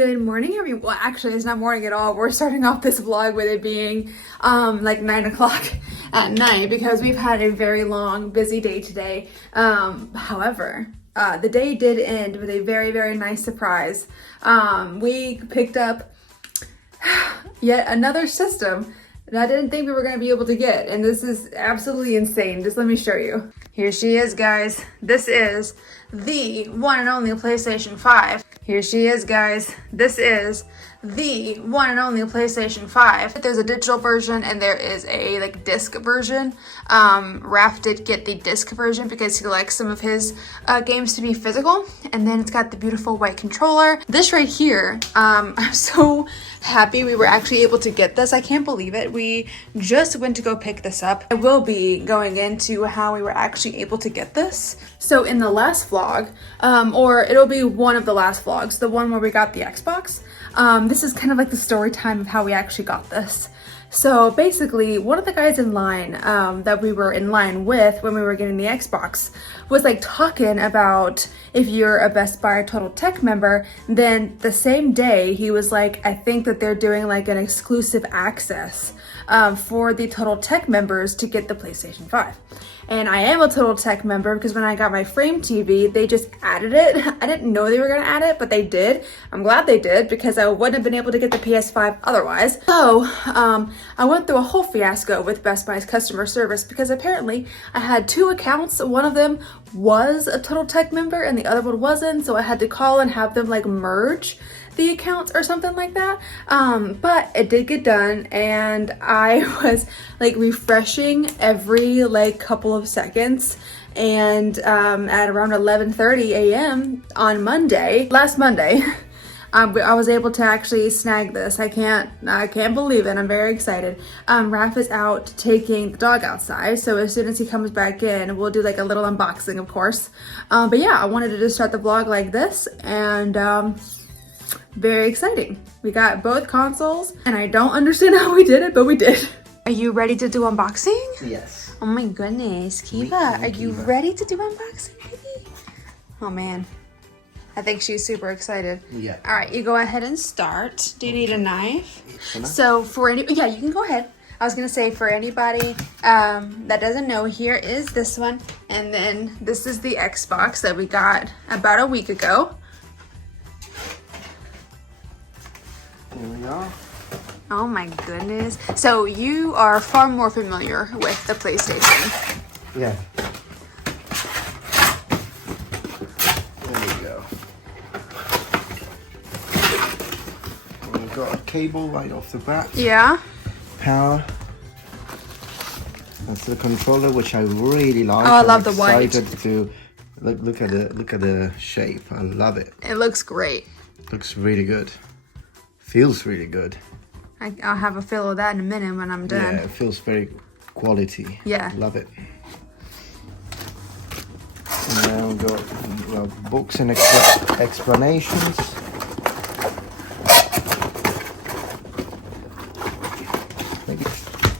Good morning, everyone. Well, actually, it's not morning at all. We're starting off this vlog with it being like 9 o'clock at night because we've had a very long, busy day today. However, the day did end with a very, very nice surprise. We picked up yet another system that I didn't think we were going to be able to get, and this is absolutely insane. Just let me show you. Here she is, guys. This is the one and only PlayStation 5. Here she is, guys. This is the one and only PlayStation 5. There's a digital version and there is a disc version. Raph did get the disc version because he likes some of his games to be physical. And then it's got the beautiful white controller. This right here, I'm so happy we were actually able to get this. I can't believe it. We just went to go pick this up. I will be going into how we were actually able to get this. So in the last vlog, or it'll be one of the last vlogs, the one where we got the Xbox, this is kind of like the story time of how we actually got this. So basically, one of the guys in line that we were in line with when we were getting the Xbox was talking about if you're a Best Buy Total Tech member, then the same day he was like, I think that they're doing an exclusive access for the Total Tech members to get the PlayStation 5. And I am a Total Tech member because when I got my Frame TV, they just added it. I didn't know they were going to add it, but they did. I'm glad they did because I wouldn't have been able to get the PS5 otherwise. So I went through a whole fiasco with Best Buy's customer service because apparently I had two accounts. One of them was a Total Tech member and the other one wasn't. So I had to call and have them merge the accounts or something like that. But it did get done and I was refreshing every couple of seconds. And at around 11:30 a.m. on last Monday, I was able to actually snag this. I can't believe it. I'm very excited. Raph is out taking the dog outside, so as soon as he comes back in, we'll do a little unboxing, of course. But yeah, I wanted to just start the vlog like this, and very exciting. We got both consoles, and I don't understand how we did it, but we did. Are you ready to do unboxing? Yes. Oh my goodness, Kiva, are you ready to do unboxing, baby? Oh man. I think she's super excited. Yeah. All right, you go ahead and start. Do you need a knife? So yeah, you can go ahead. I was gonna say for anybody that doesn't know, here is this one, and then this is the Xbox that we got about a week ago. Here we are. Oh my goodness. So you are far more familiar with the PlayStation. Yeah. There we go. We've got a cable right off the bat. Yeah. Power. That's the controller, which I really like. Oh, I love the white. I'm excited to look at the shape. I love it. It looks great. Looks really good. Feels really good. I'll have a feel of that in a minute when I'm done. Yeah, it feels very quality. Yeah. Love it. And now we've got books and explanations.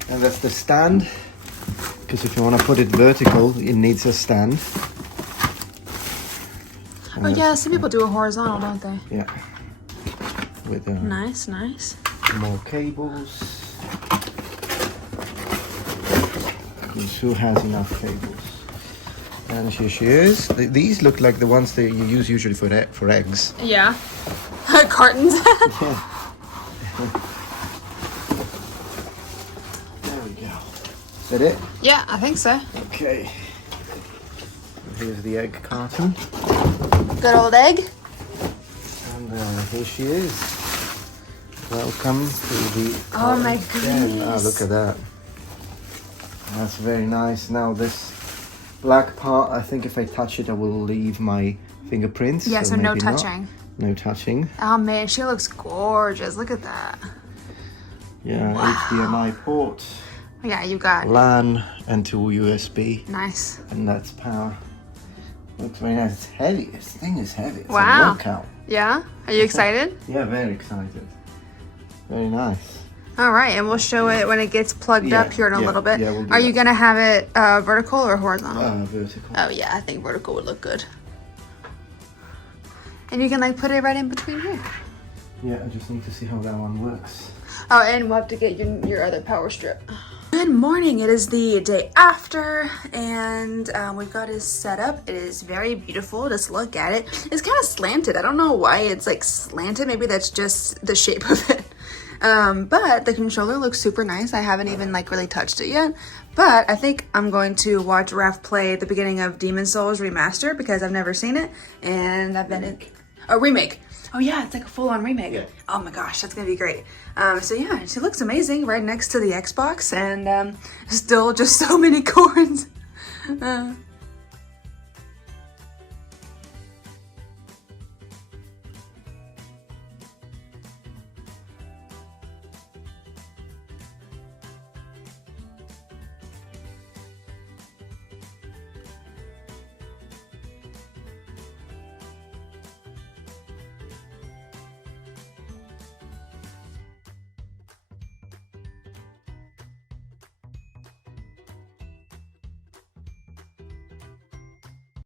And that's the stand. Because if you want to put it vertical, it needs a stand. Oh yeah, some people do a horizontal, don't they? Yeah. With nice. more cables. Sue has enough cables. And here she is. These look like the ones that you use usually for eggs. Yeah. Cartons. Yeah. There we go. Is that it? Yeah, I think so. Okay. Here's the egg carton. Good old egg. And here she is. Welcome to the... Oh my goodness. Oh, look at that. That's very nice. Now this black part, I think if I touch it, I will leave my fingerprints. Yeah, so no maybe touching. Not. No touching. Oh man, she looks gorgeous. Look at that. Yeah, wow. HDMI port. Yeah, you got LAN and 2 USB. Nice. And that's power. Looks very nice. It's heavy. This thing is heavy. It's wow. a workout. Yeah? Are you excited? Yeah, very excited. Very nice. All right, and we'll show it when it gets plugged up here in a little bit. Yeah, we'll do Are you that. gonna have it vertical or horizontal? Vertical. Oh yeah, I think vertical would look good. And you can put it right in between here. Yeah, I just need to see how that one works. Oh, and we'll have to get your other power strip. Good morning. It is the day after, and we've got it set up. It is very beautiful. Just look at it. It's kind of slanted. I don't know why it's like slanted. Maybe that's just the shape of it. But the controller looks super nice. I haven't even like really touched it yet. But I think I'm going to watch Raph play the beginning of Demon Souls Remaster because I've never seen it, and I've been in a remake. Oh yeah, it's like a full-on remake. Yeah. Oh my gosh, that's gonna be great. So yeah, she looks amazing right next to the Xbox, and still just so many cords.